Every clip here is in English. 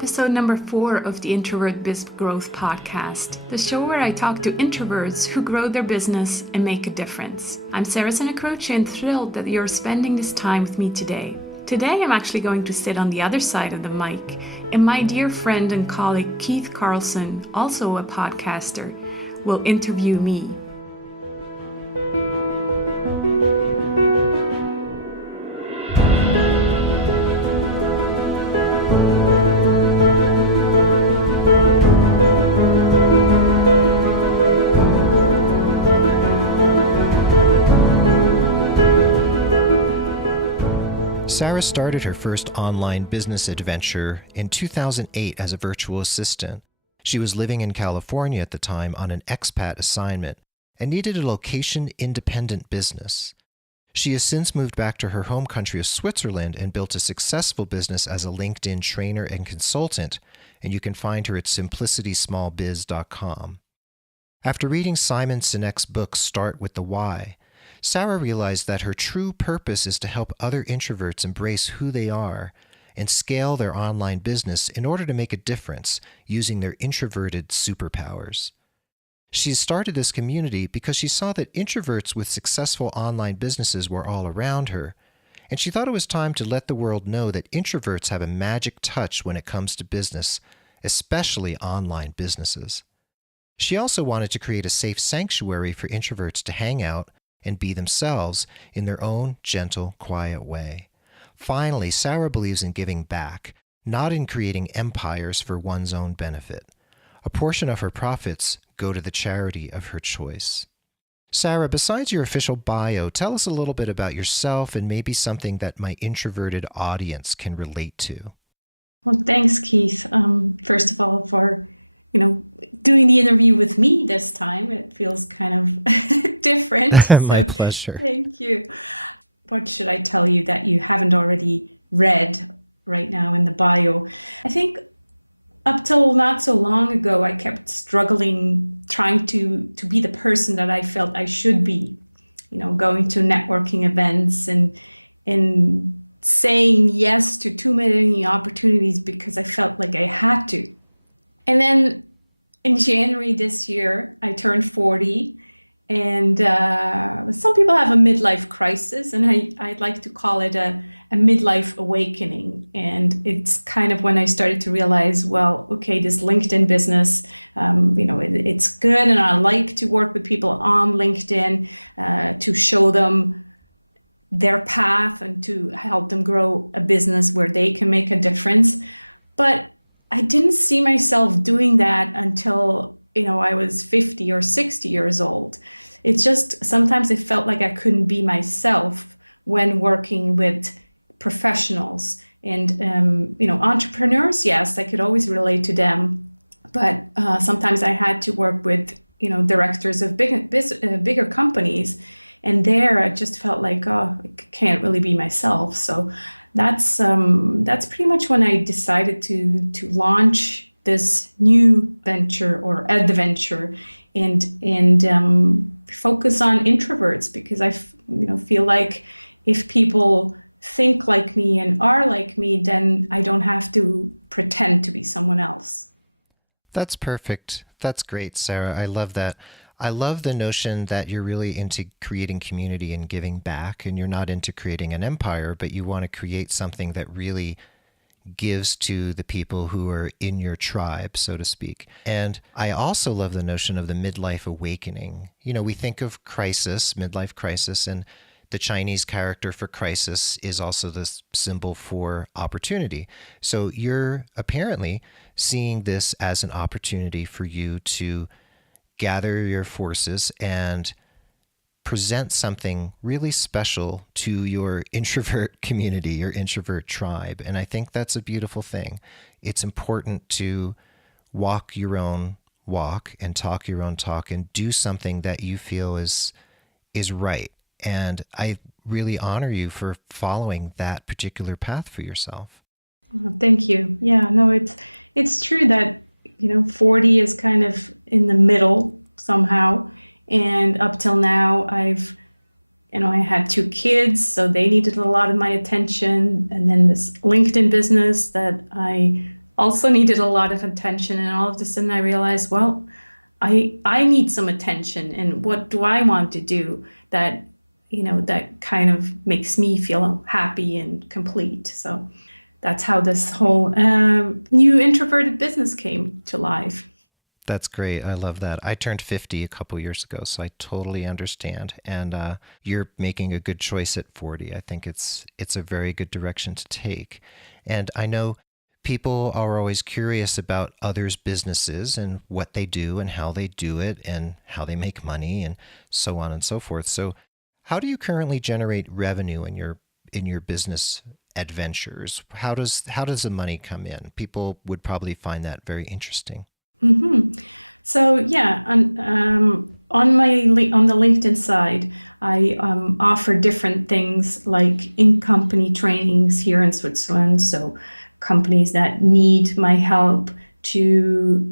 episode number 4 of the Introvert Biz Growth Podcast, the show where I talk to introverts who grow their business and make a difference. I'm Santacroce and thrilled that you're spending this time with me today. Today I'm actually going to sit on the other side of the mic, and my dear friend and colleague Keith Carlson, also a podcaster, will interview me. Sarah started her first online business adventure in 2008 as a virtual assistant. She was living in California at the time on an expat assignment and needed a location-independent business. She has since moved back to her home country of Switzerland and built a successful business as a LinkedIn trainer and consultant, and you can find her at simplicitysmallbiz.com. After reading Simon Sinek's book Start with the Why, Sarah realized that her true purpose is to help other introverts embrace who they are and scale their online business in order to make a difference using their introverted superpowers. She started this community because she saw that introverts with successful online businesses were all around her, and she thought it was time to let the world know that introverts have a magic touch when it comes to business, especially online businesses. She also wanted to create a safe sanctuary for introverts to hang out and be themselves in their own gentle, quiet way. Finally, Sarah believes in giving back, not in creating empires for one's own benefit. A portion of her profits go to the charity of her choice. Sarah, besides your official bio, tell us a little bit about yourself and maybe something that my introverted audience can relate to. Well, thanks, Keith. First of all, for doing the interview with me this time. It feels kind of different. My pleasure. Thank you. What should I tell you that you haven't already read right now in the bio? I think up till not so long ago, I kept struggling, trying to be the person that I felt I should be, going to networking events and saying yes to too many opportunities because I felt like I had to. And then in January this year, I turned 40, and some people have a midlife crisis, and I'd like to call it a midlife awakening. And it's kind of when I started to realize, well, okay, this LinkedIn business, it's good, and I like to work with people on LinkedIn to show them their path and to help them grow a business where they can make a difference. But I didn't see myself doing that until, I was 50 or 60 years old. It's just, sometimes it felt like I couldn't be myself when working with professionals and, entrepreneurs. Yes, I could always relate to them. But sometimes I had to work with, directors of bigger companies. And there I just felt like, I can't really be myself. So that's pretty much when I decided to launch this new venture or adventure and focus on introverts, because I feel like if people think like me and are like me, then I don't have to pretend to be someone else. That's perfect. That's great, Sarah. I love that. I love the notion that you're really into creating community and giving back, and you're not into creating an empire, but you want to create something that really gives to the people who are in your tribe, so to speak. And I also love the notion of the midlife awakening. We think of crisis, midlife crisis, and the Chinese character for crisis is also the symbol for opportunity. So you're apparently seeing this as an opportunity for you to gather your forces and present something really special to your introvert community, your introvert tribe. And I think that's a beautiful thing. It's important to walk your own walk and talk your own talk and do something that you feel is right. And I really honor you for following that particular path for yourself. Thank you. Yeah, no, it's true that 40 is kind of in the middle somehow. And up till now, I had 2 kids, so they needed a lot of my attention. And then this LinkedIn business that I also needed a lot of attention. And all of a sudden I realized, well, I need some attention, and what do I want to do that, that kind of makes me feel happy and complete. So that's how this whole new introverted business came to life. That's great. I love that. I turned 50 a couple years ago, so I totally understand. And you're making a good choice at 40. I think it's a very good direction to take. And I know people are always curious about others' businesses and what they do and how they do it and how they make money and so on and so forth. So, how do you currently generate revenue in your business adventures? How does the money come in? People would probably find that very interesting. hmm So yeah, on the LinkedIn side, I offer different things like in-company trainings here in Switzerland. So companies that need my help to,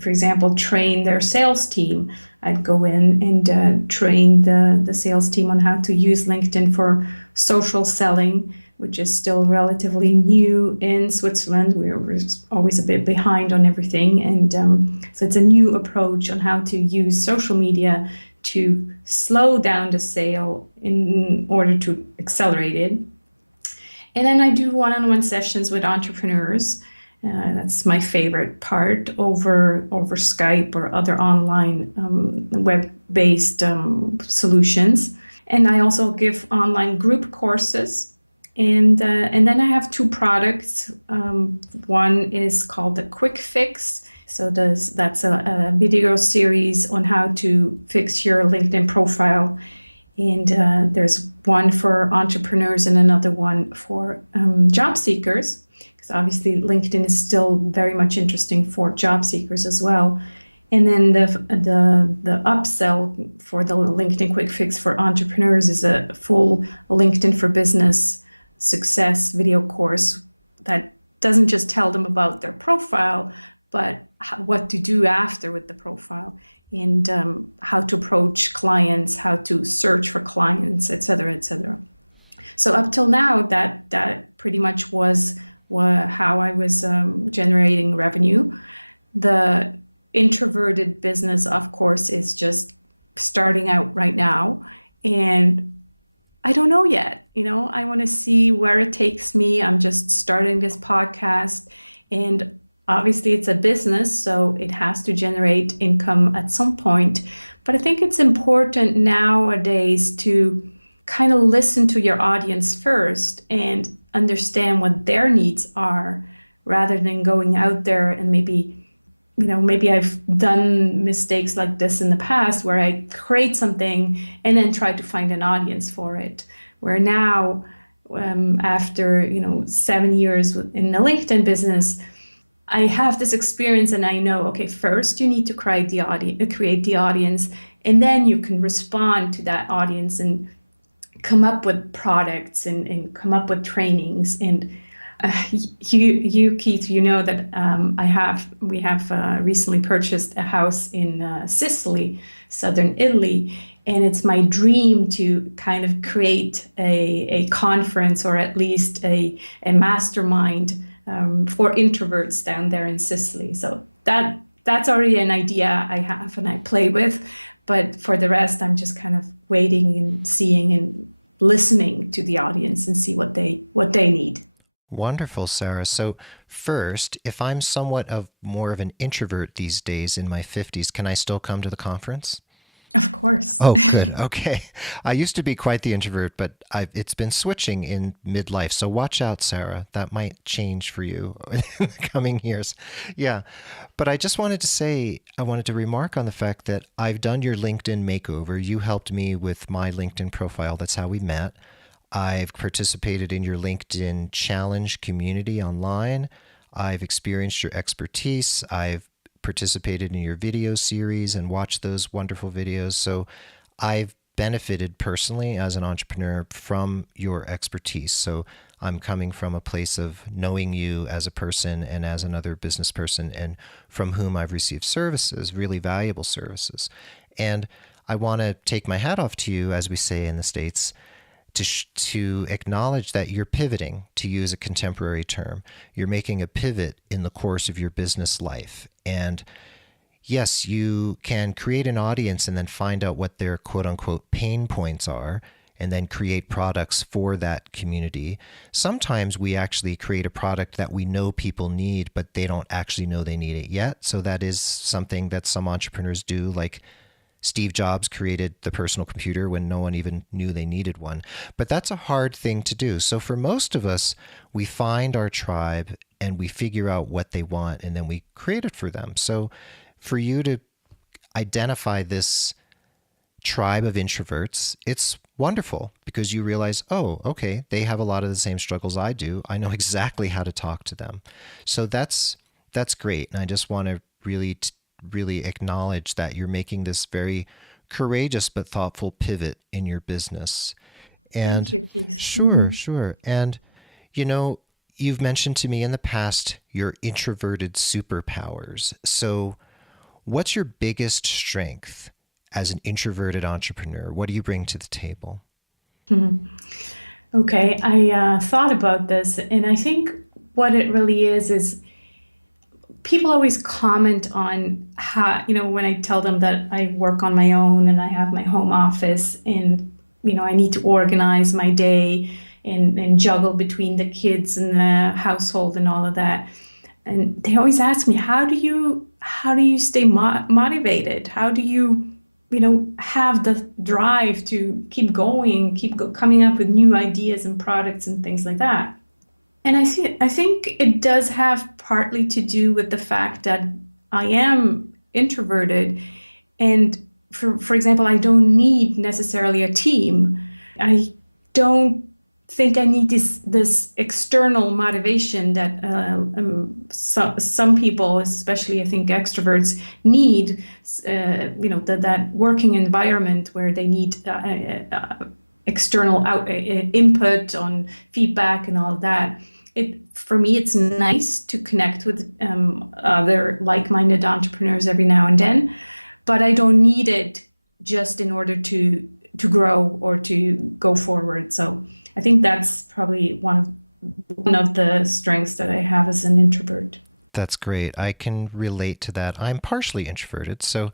for example, train their sales team. I'd go in and train the sales team on how to use LinkedIn for social selling, which is still relatively new in Switzerland. We're always a bit behind on everything. And so it's a new approach on how to use social media to slow down the sale in order to accelerate it. And then I do one-on-one sessions with entrepreneurs. That's my favorite part over Skype or other online web-based solutions. And I also give online group courses. And then I have two products. One is called the Quick Fix. So that's a video series on how to fix your LinkedIn profile. And there's one for entrepreneurs and another one for job seekers, because obviously LinkedIn is still very much interesting for job seekers as well. And then the upsell for the LinkedIn Quick Fix for entrepreneurs is a full LinkedIn for Business success video course that doesn't just tell them about their profile, but what to do after with the profile, and how to approach clients, how to search for clients, et cetera, et cetera. So up till now, that pretty much was how I was generating revenue. The introverted business, of course, is just starting out right now, and I don't know yet. I want to see where it takes me. I'm just starting this podcast, and obviously it's a business, so it has to generate income at some point. But I think it's important nowadays to kind of listen to your audience first and understand what their needs are, rather than going out there and maybe I've done mistakes like this in the past where I create something and then try to find an audience for it. Where now, after 7 years in the LinkedIn business, I have this experience and I know, okay, first you need to create the audience, and then you can respond to that audience and come up with products and come up with trainings. And Keith, you know that we have recently purchased a house in Sicily, southern Italy, and it's my dream to kind of create a conference, or at least a mastermind for introverts down there in Sicily. So that's already an idea I have and I play with, but for the rest, I'm just kind of waiting and seeing and listening to the audience and see what they need. Wonderful, Sarah. So first, if I'm somewhat of more of an introvert these days in my 50s, can I still come to the conference? Of course. Oh, good. Okay. I used to be quite the introvert, but it's been switching in midlife. So watch out, Sarah. That might change for you in the coming years. Yeah. But I just wanted to say, I wanted to remark on the fact that I've done your LinkedIn makeover. You helped me with my LinkedIn profile. That's how we met. I've participated in your LinkedIn challenge community online. I've experienced your expertise. I've participated in your video series and watched those wonderful videos. So I've benefited personally as an entrepreneur from your expertise. So I'm coming from a place of knowing you as a person and as another business person, and from whom I've received services, really valuable services. And I want to take my hat off to you, as we say in the States, to acknowledge that you're pivoting, to use a contemporary term. You're making a pivot in the course of your business life. And yes, you can create an audience and then find out what their quote unquote pain points are and then create products for that community. Sometimes we actually create a product that we know people need, but they don't actually know they need it yet. So that is something that some entrepreneurs do, like Steve Jobs created the personal computer when no one even knew they needed one. But that's a hard thing to do. So for most of us, we find our tribe and we figure out what they want and then we create it for them. So for you to identify this tribe of introverts, it's wonderful because you realize, oh, okay, they have a lot of the same struggles I do. I know exactly how to talk to them. So that's great. And I just want to really acknowledge that you're making this very courageous but thoughtful pivot in your business. And Thank you, Keith. Sure. And you've mentioned to me in the past your introverted superpowers. So what's your biggest strength as an introverted entrepreneur? What do you bring to the table? Okay, I thought about this, and I think what it really is people always comment on how, when I tell them that I work on my own and I have my home office and, I need to organize my day and juggle between the kids and the household and all of that. And they always ask me, how do you stay motivated? How do you have the drive to keep going, coming up with new ideas and products and things like that? And I think it does have partly to do with the fact that I am introverted. And for example, I don't need necessarily a team. I don't think I need this external motivation that some people, especially I think extroverts, need. That working environment where they need external input on feedback and all of that. For me, it's nice to connect with other like-minded entrepreneurs every now and then, but I don't need it just in order to grow or to go forward. So I think that's probably one of the strengths that I have as an introvert. That's great. I can relate to that. I'm partially introverted, so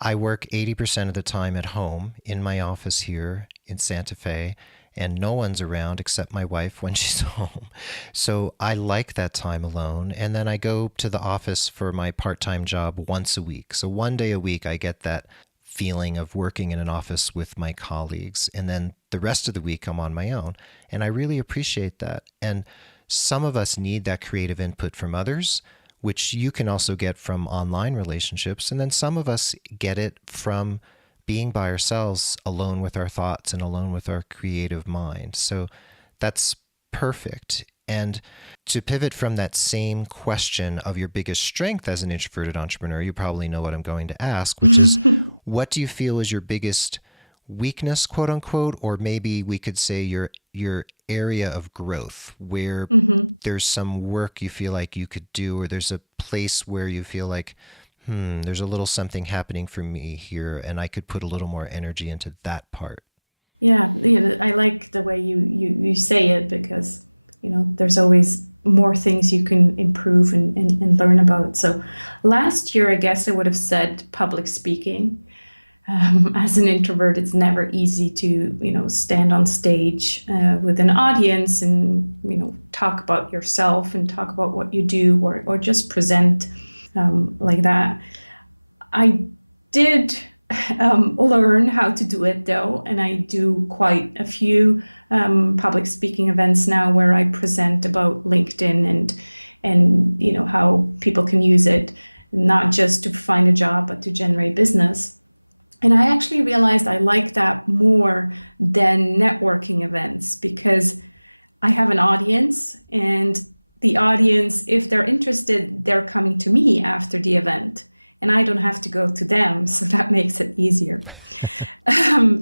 I work 80% of the time at home in my office here in Santa Fe, and no one's around except my wife when she's home. So I like that time alone. And then I go to the office for my part-time job once a week. So one day a week, I get that feeling of working in an office with my colleagues. And then the rest of the week, I'm on my own. And I really appreciate that. And some of us need that creative input from others, which you can also get from online relationships. And then some of us get it from being by ourselves, alone with our thoughts and alone with our creative mind. So that's perfect. And to pivot from that same question of your biggest strength as an introverted entrepreneur, you probably know what I'm going to ask, which is what do you feel is your biggest weakness, quote unquote, or maybe we could say your area of growth where there's some work you feel like you could do, or there's a place where you feel like, there's a little something happening for me here, and I could put a little more energy into that part. Yeah, I like the way you say it because, there's always more things you can improve and learn about. So last year, I guess I would have said public speaking. As an introvert, it's never easy to, stand on stage with an audience and, talk about yourself and talk about what you do or just present like that. I did learn how to do it though, and I do quite a few public speaking events now where I present about LinkedIn and how people can use it not just to find a job but to generate business. And I actually realized I like that more than networking events because I have an audience, and the audience, if they're interested, they're coming to me after the event, and I don't have to go to them. So that makes it easier.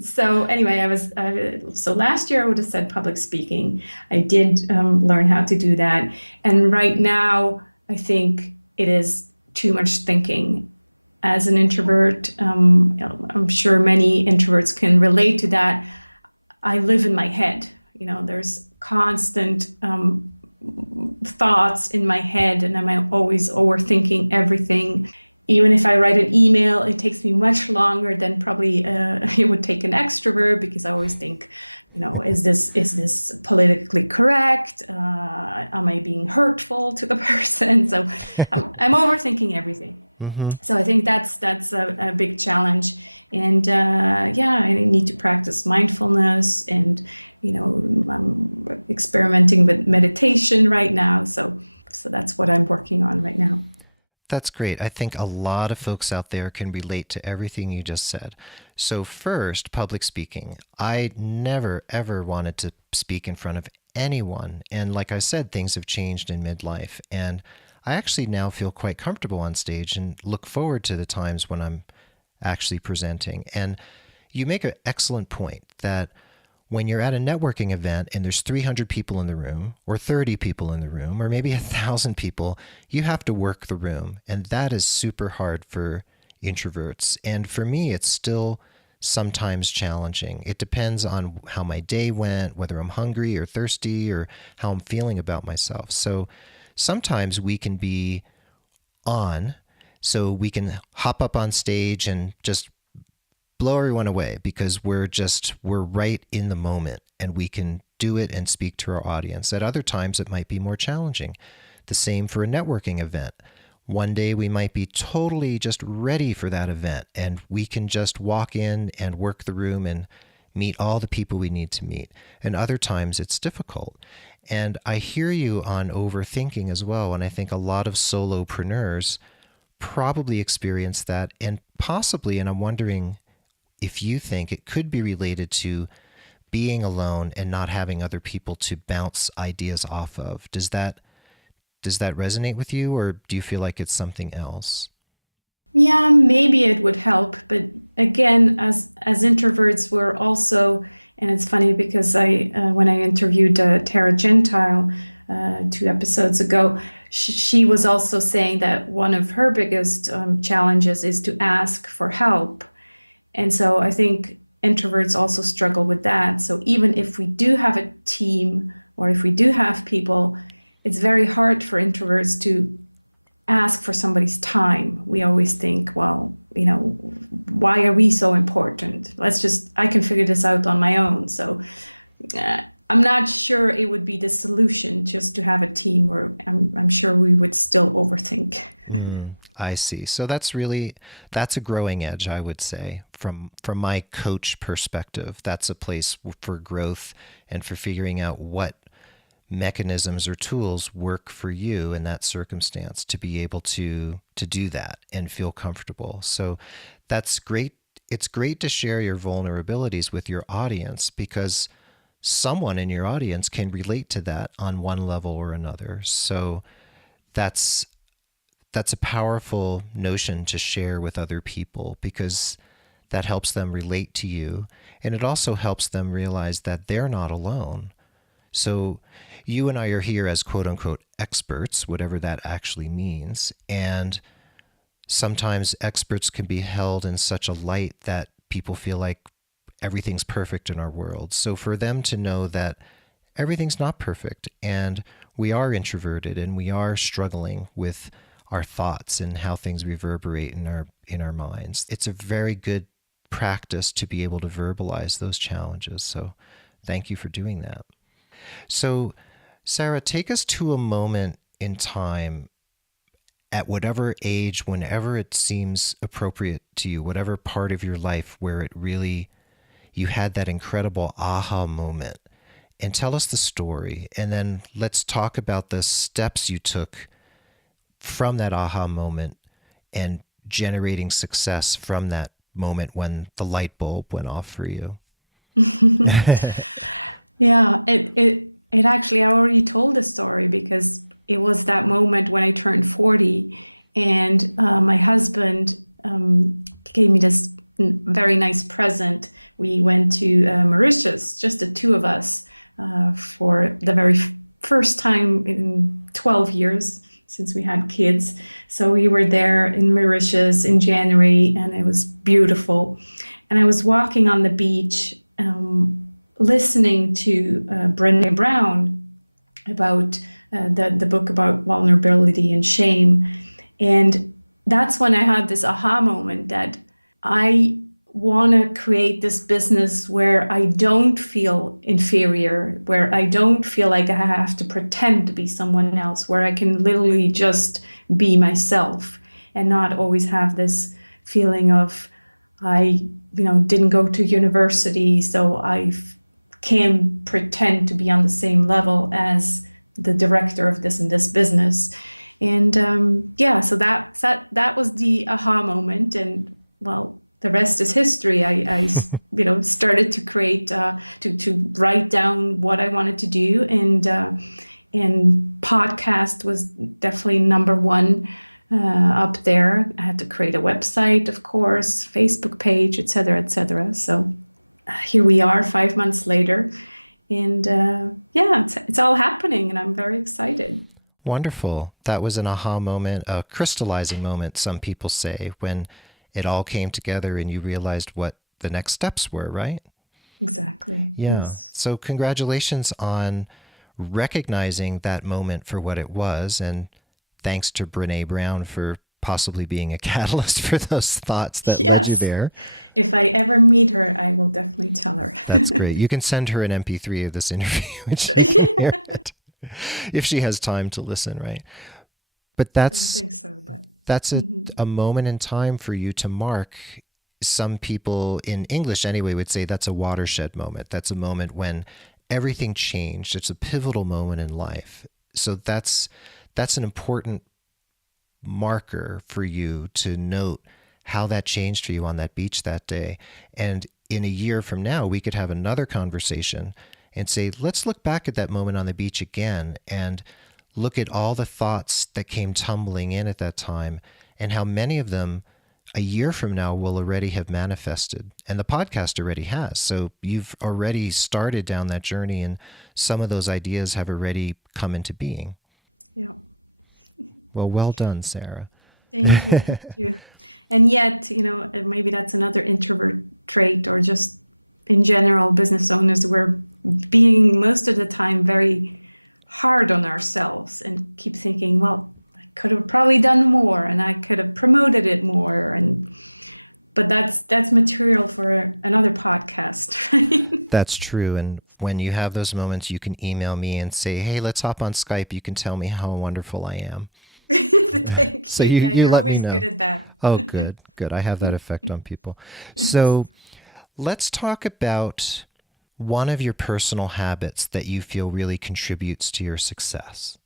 So anyway, so last year I would have said public speaking. I did learn how to do that. And right now, I think it is too much thinking. As an introvert, I'm sure many introverts can relate to that. I live in my head. There's constant thoughts in my head, and I'm always overthinking everything. Even if I write an email, it takes me much longer than probably it would take an extrovert, because I always think, is this politically correct? Am I being hurtful to the person? So I'm overthinking everything. Hmm. So I think that's a big challenge. And yeah, I need to practice mindfulness, and I'm experimenting with meditation right now. So that's what I'm working on right now. That's great. I think a lot of folks out there can relate to everything you just said. So, first, public speaking. I never, ever wanted to speak in front of anyone. And like I said, things have changed in midlife. And I actually now feel quite comfortable on stage and look forward to the times when I'm actually presenting. And you make an excellent point that when you're at a networking event and there's 300 people in the room, or 30 people in the room, or maybe 1,000 people, you have to work the room. And that is super hard for introverts. And for me, it's still sometimes challenging. It depends on how my day went, whether I'm hungry or thirsty, or how I'm feeling about myself. So sometimes we can be on, so we can hop up on stage and just blow everyone away because we're right in the moment and we can do it and speak to our audience. At other times, it might be more challenging. The same for a networking event. One day we might be totally just ready for that event and we can just walk in and work the room and meet all the people we need to meet. And other times it's difficult. And I hear you on overthinking as well. And I think a lot of solopreneurs probably experience that, and possibly, and I'm wondering if you think it could be related to being alone and not having other people to bounce ideas off of. Does that resonate with you, or do you feel like it's something else? Yeah, maybe it would help, but again, as introverts, we're also, and it's funny because I when I interviewed Tara Gentile 2 episodes ago, she was also saying that one of her biggest challenges is to ask for help. And so I think introverts also struggle with that. So even if we do have a team, or if we do have people, it's very hard for introverts to ask for somebody's time. We always think, well, why are we so important? I can figure this out on my own. So I'm not sure it would be the solution just to have a team, where I'm sure we would still overthink. I see. So that's a growing edge, I would say, from my coach perspective. That's a place for growth and for figuring out what mechanisms or tools work for you in that circumstance to be able to do that and feel comfortable. So that's great. It's great to share your vulnerabilities with your audience, because someone in your audience can relate to that on one level or another. So that's a powerful notion to share with other people, because that helps them relate to you, and it also helps them realize that they're not alone. So you and I are here as quote unquote experts, whatever that actually means. And sometimes experts can be held in such a light that people feel like everything's perfect in our world. So for them to know that everything's not perfect, and we are introverted, and we are struggling with our thoughts and how things reverberate in our minds, it's a very good practice to be able to verbalize those challenges. So thank you for doing that. So Sarah, take us to a moment in time, at whatever age, whenever it seems appropriate to you, whatever part of your life where it really, you had that incredible aha moment, and tell us the story. And then let's talk about the steps you took from that aha moment and generating success from that moment when the light bulb went off for you. Yeah, it actually, I already told the story, because it was that moment when I turned 40, and my husband gave me this very nice present. We went to Mauritius, just the two of us, for the very first time in 12 years since we had kids. So we were there in Mauritius in January, and it was beautiful. And I was walking on the beach, listening to Brené Brown about the book about vulnerability and shame. And that's when I had this aha moment that I want to create this business where I don't feel inferior, where I don't feel like I have to pretend to be someone else, where I can literally just be myself and not always have this feeling of I, didn't go to university, so I can't pretend to be on the same level as the director of this and this business. And so that was the aha moment. And well, the rest is history. I started to create, to write down what I wanted to do, and podcast was definitely number one up there. I had to create a website, of course, Facebook page, et cetera, et cetera. So here we are 5 months later, and it's all happening, and I'm very excited. Wonderful. That was an aha moment, a crystallizing moment, some people say, when it all came together and you realized what the next steps were, right? Exactly. Yeah. Yes. So congratulations on recognizing that moment for what it was. And thanks to Brené Brown for possibly being a catalyst for those thoughts that led you there. If I ever meet her, I will definitely tell her. That's great. You can send her an MP3 of this interview and she can hear it. If she has time to listen, right? But I don't think so, but that's a moment in time for you to mark. Some people in English anyway would say that's a watershed moment. That's a moment when everything changed. It's a pivotal moment in life. So that's an important marker for you to note how that changed for you on that beach that day. And in a year from now, we could have another conversation and say, let's look back at that moment on the beach again and look at all the thoughts that came tumbling in at that time and how many of them a year from now will already have manifested. And the podcast already has. So you've already started down that journey and some of those ideas have already come into being. Yeah. Well done, Sarah. Thank you. Thank you. And yet, maybe that's another introvert trait, or just in general, business owners, we're being most of the time very hard on ourselves and keep thinking, well, I could have probably done more and I could have promoted it more. But that's material for another podcast, right? That's true. And when you have those moments, you can email me and say, hey, let's hop on Skype. You can tell me how wonderful I am. Thank you. So you're let always me know. Good at that. Oh, good. I have that effect on people. So let's talk about one of your personal habits that you feel really contributes to your success.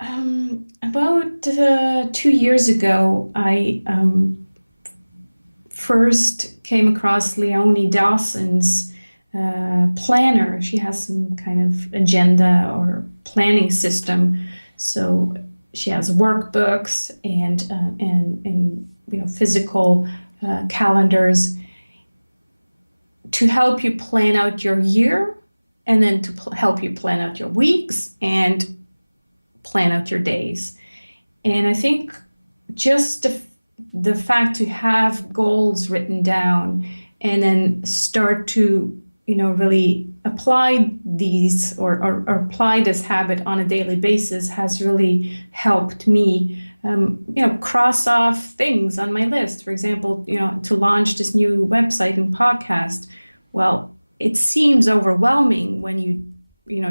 About 2 years ago, I first came across Leonie Dawson's planner. She has some kind of agenda or planning system. So she has workbooks and physical calendars to help you plan out your year, and then to help you plan out your weeks and plan out your days. And I think just the fact to have goals written down and then start to really apply these or apply this habit on a daily basis has really helped me cross off things on my list. For example, to launch this new website and podcast. Well, it seems overwhelming when you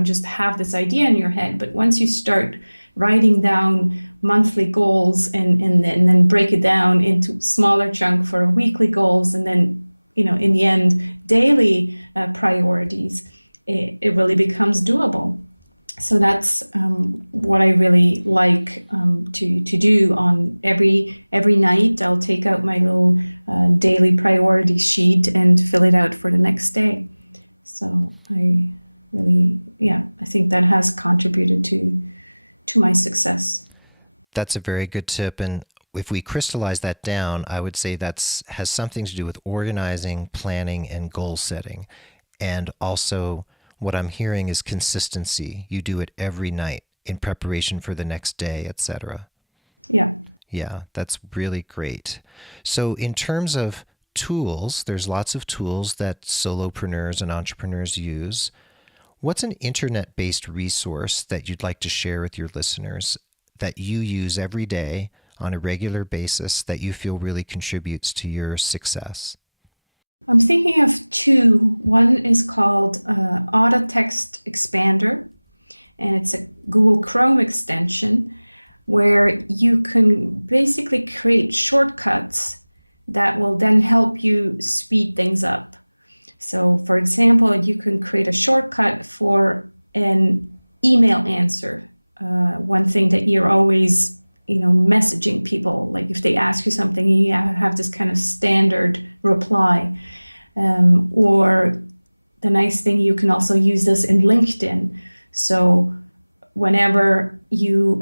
just have this idea in your head, but once you start writing down monthly goals and then break it down into smaller chunk for weekly goals, and then in the end daily priorities, it really becomes doable. So that's what I really like to do. On every night, I'll take out my little daily priority sheet and fill it out for the next day. So I really, I think that has contributed to my success. That's a very good tip. And if we crystallize that down, I would say has something to do with organizing, planning, and goal setting. And also what I'm hearing is consistency. You do it every night in preparation for the next day, etc. Yeah. Yeah, that's really great. So in terms of tools. There's lots of tools that solopreneurs and entrepreneurs use. What's an internet-based resource that you'd like to share with your listeners that you use every day on a regular basis that you feel really contributes to your success? I'm thinking of two. One is called Auto Text Expander, and it's a Google Chrome extension where you can basically create shortcuts that will then help you speed things up. So, for example, you can create a shortcut for an email answer. One thing that you're always, messaging people, like if they ask you something, you have this kind of standard reply. Or the nice thing, you can also use this in LinkedIn. So whenever you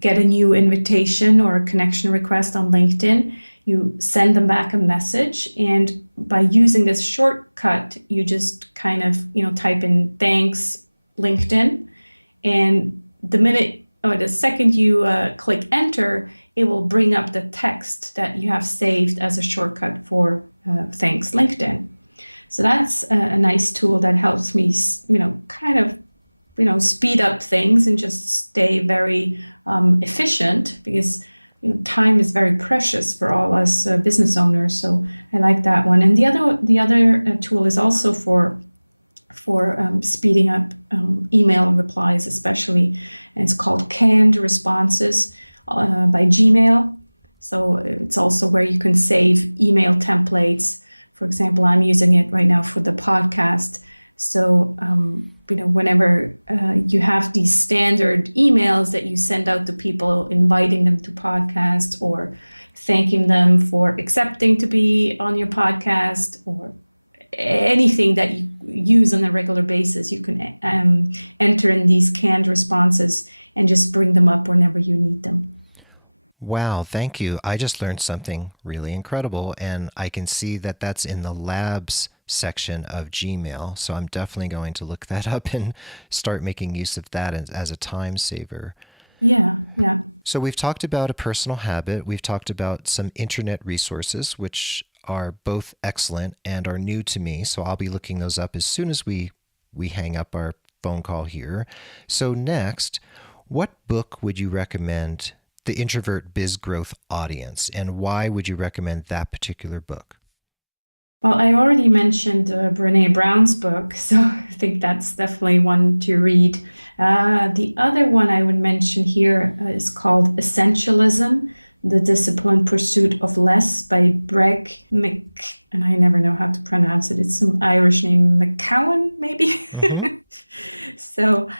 get a new invitation or a connection request on LinkedIn, you send them back a message. And by using this shortcut, you just kind of, type in thanks LinkedIn. And the second you click enter, it will bring up the text that you have saved as a shortcut for thanks LinkedIn. So that's a nice tool that helps me, kind of, speed up things and just stay very efficient, because time is very precious for all us business owners. So I like that one. And the other tool is also for speeding up email replies, especially, and it's called Canned Responses by Gmail. So it's also where you can save email templates. For example, I'm using it right now for the podcast. So, whenever you have these standard emails that you send out to people, inviting them to podcast or thanking them for accepting to be on your podcast, or anything that you use on a regular basis, you can enter in these canned responses and just bring them up whenever you need them. Wow, thank you. I just learned something really incredible, and I can see that that's in the labs section of Gmail. So I'm definitely going to look that up and start making use of that as a time saver. Yeah. So we've talked about a personal habit. We've talked about some internet resources, which are both excellent and are new to me. So I'll be looking those up as soon as we hang up our phone call here. So next, what book would you recommend the introvert biz growth audience, and why would you recommend that particular book? Well, I already mentioned Brené Brown's book, so I think that's definitely one to read. The other one I would mention here is called Essentialism, The Disciplined Pursuit of Less by Breg and I never know how to pronounce it. It's some Irish name, McCowan, maybe. Mm-hmm. So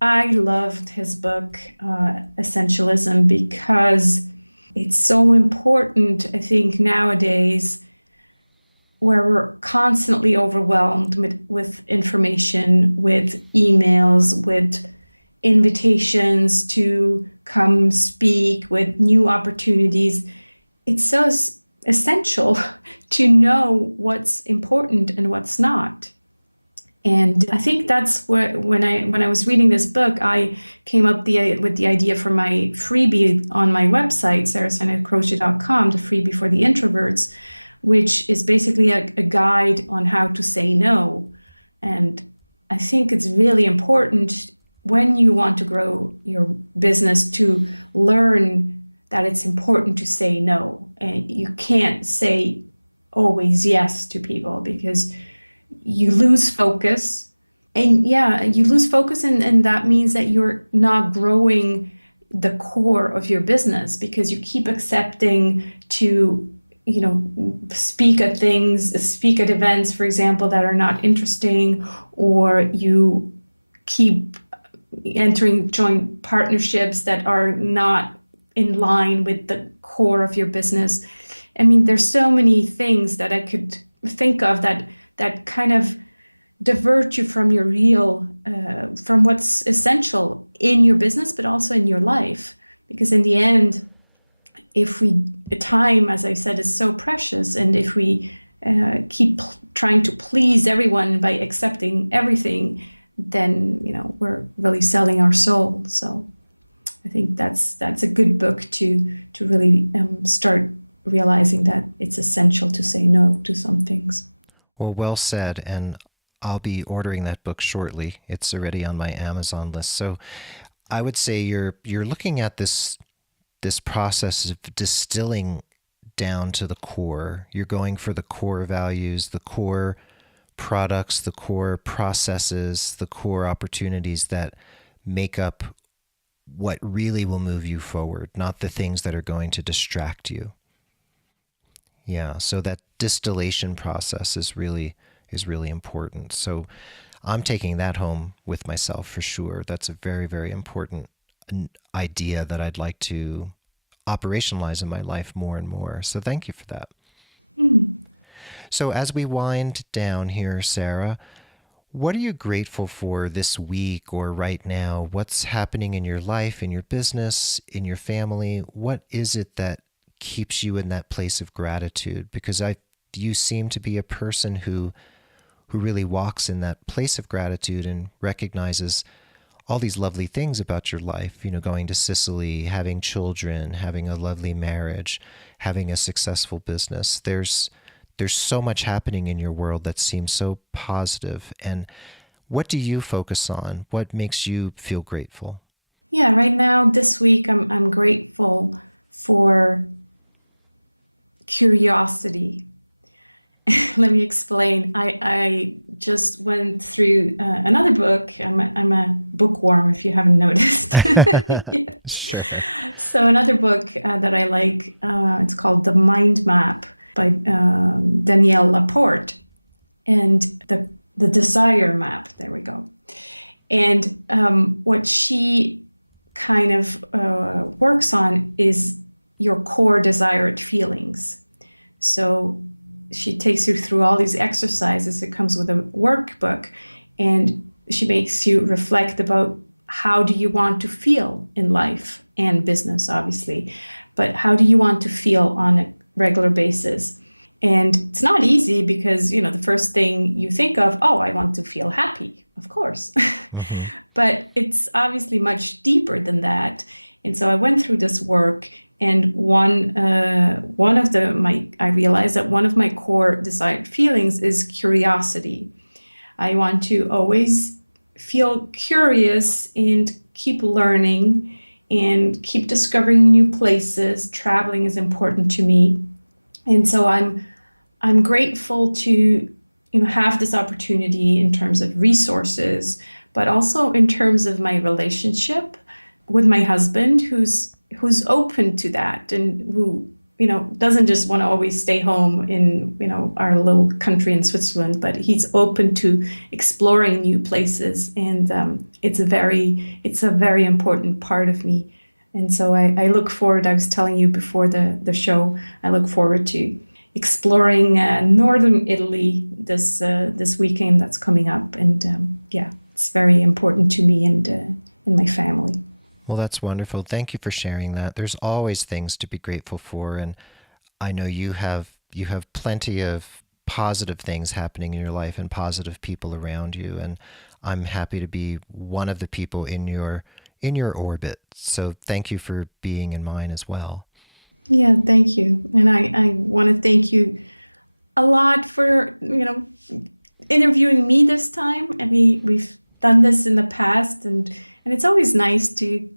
I loved his book, Essentialism, because it's so important, I think, nowadays, where we're constantly overwhelmed with information, with emails, with invitations to come speak, with new opportunities. It's so essential to know what's important and what's not. And I think that's where, when I was reading this book, I came up with the idea for my freebie on my website, Santacroce.com, the freebie for the introverts, which is basically a guide on how to say no. And I think it's really important when you want to grow your business to learn that it's important to say no. And you can't say always yes to people, because you lose focus. And you lose focus, and that means that you're not growing the core of your business, because you keep accepting to speak at events, for example, that are not interesting, or you keep entering joint partnerships that are not in line with the core of your business. I mean, there's so many things that I could think of that kind of divert you from your from what's essential in your business, but also in your life. Because in the end, time, as I said, is so precious, and if we keep trying to please everyone by accepting everything, then we're really selling our soul. So I think that's a good book to really start realizing that it's essential to say no to some things. Well said. And I'll be ordering that book shortly. It's already on my Amazon list. So I would say you're looking at this process of distilling down to the core. You're going for the core values, the core products, the core processes, the core opportunities that make up what really will move you forward, not the things that are going to distract you. Yeah, so that distillation process is really important. So I'm taking that home with myself for sure. That's a very, very important idea that I'd like to operationalize in my life more and more. So thank you for that. So as we wind down here, Sarah, what are you grateful for this week or right now? What's happening in your life, in your business, in your family? What is it that keeps you in that place of gratitude? Because you seem to be a person who really walks in that place of gratitude and recognizes all these lovely things about your life, going to Sicily, having children, having a lovely marriage, having a successful business. There's so much happening in your world that seems so positive. And what do you focus on? What makes you feel grateful? Yeah, right now, this week, I'm grateful for curiosity. Let me explain. I just went through another book. I'm a bookworm, if you haven't noticed. Yeah. Sure. So another book that I like, it's called The Mind Map by Danielle Laporte, and the Desire Map. There we go. And what she kind of works on is your core desired feelings. So she takes you through all these exercises. It comes with a workbook, and she makes you reflect about how do you want to feel in life and business, obviously, but how do you want to feel on a regular basis? And it's not easy because, the first thing you think of, oh, I want to feel happy, of course. Mm-hmm. But it's obviously much deeper than that. And so I went through this work, and I realized that one of my core desired feelings is curiosity. I want to always feel curious and keep learning and keep discovering new places. Traveling is important to me. And so I'm grateful to have this opportunity in terms of resources, but also in terms of my relationship with my husband, who's open to that, and who doesn't just want to always stay home in our little country in Switzerland, but he's open to exploring new places, and it's a very important part of me. And so I look forward. I was telling you before the show, I look forward to exploring northern Italy this weekend that's coming up, and it's very important to me and my family. Well, that's wonderful. Thank you for sharing that. There's always things to be grateful for, and I know you have plenty of positive things happening in your life and positive people around you, and I'm happy to be one of the people in your orbit. So thank you for being in mine as well. Yeah, thank you. And I want to thank you a lot for interviewing me this time. I mean, we've done this in the past, and it's always nice to,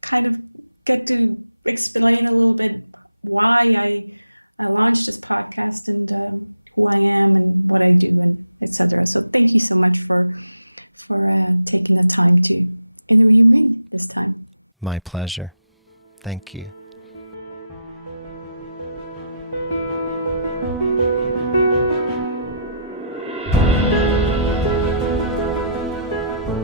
kind of get to explain a little bit why I launched this podcast and who I am and what I do and etc. So thank you so much for taking the time to interview me this time. My pleasure. Thank you.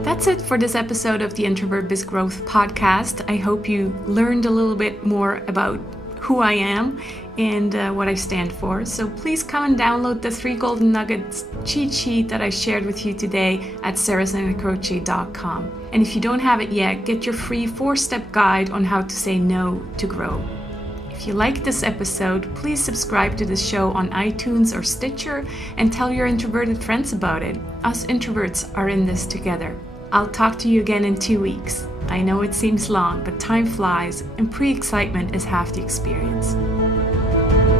That's it for this episode of the Introvert Biz Growth podcast. I hope you learned a little bit more about who I am and what I stand for. So please come and download the 3 Golden Nuggets cheat sheet that I shared with you today at Santacroce.com. And if you don't have it yet, get your free 4-step guide on how to say no to grow. If you like this episode, please subscribe to the show on iTunes or Stitcher and tell your introverted friends about it. Us introverts are in this together. I'll talk to you again in 2 weeks. I know it seems long, but time flies, and pre-excitement is half the experience. you.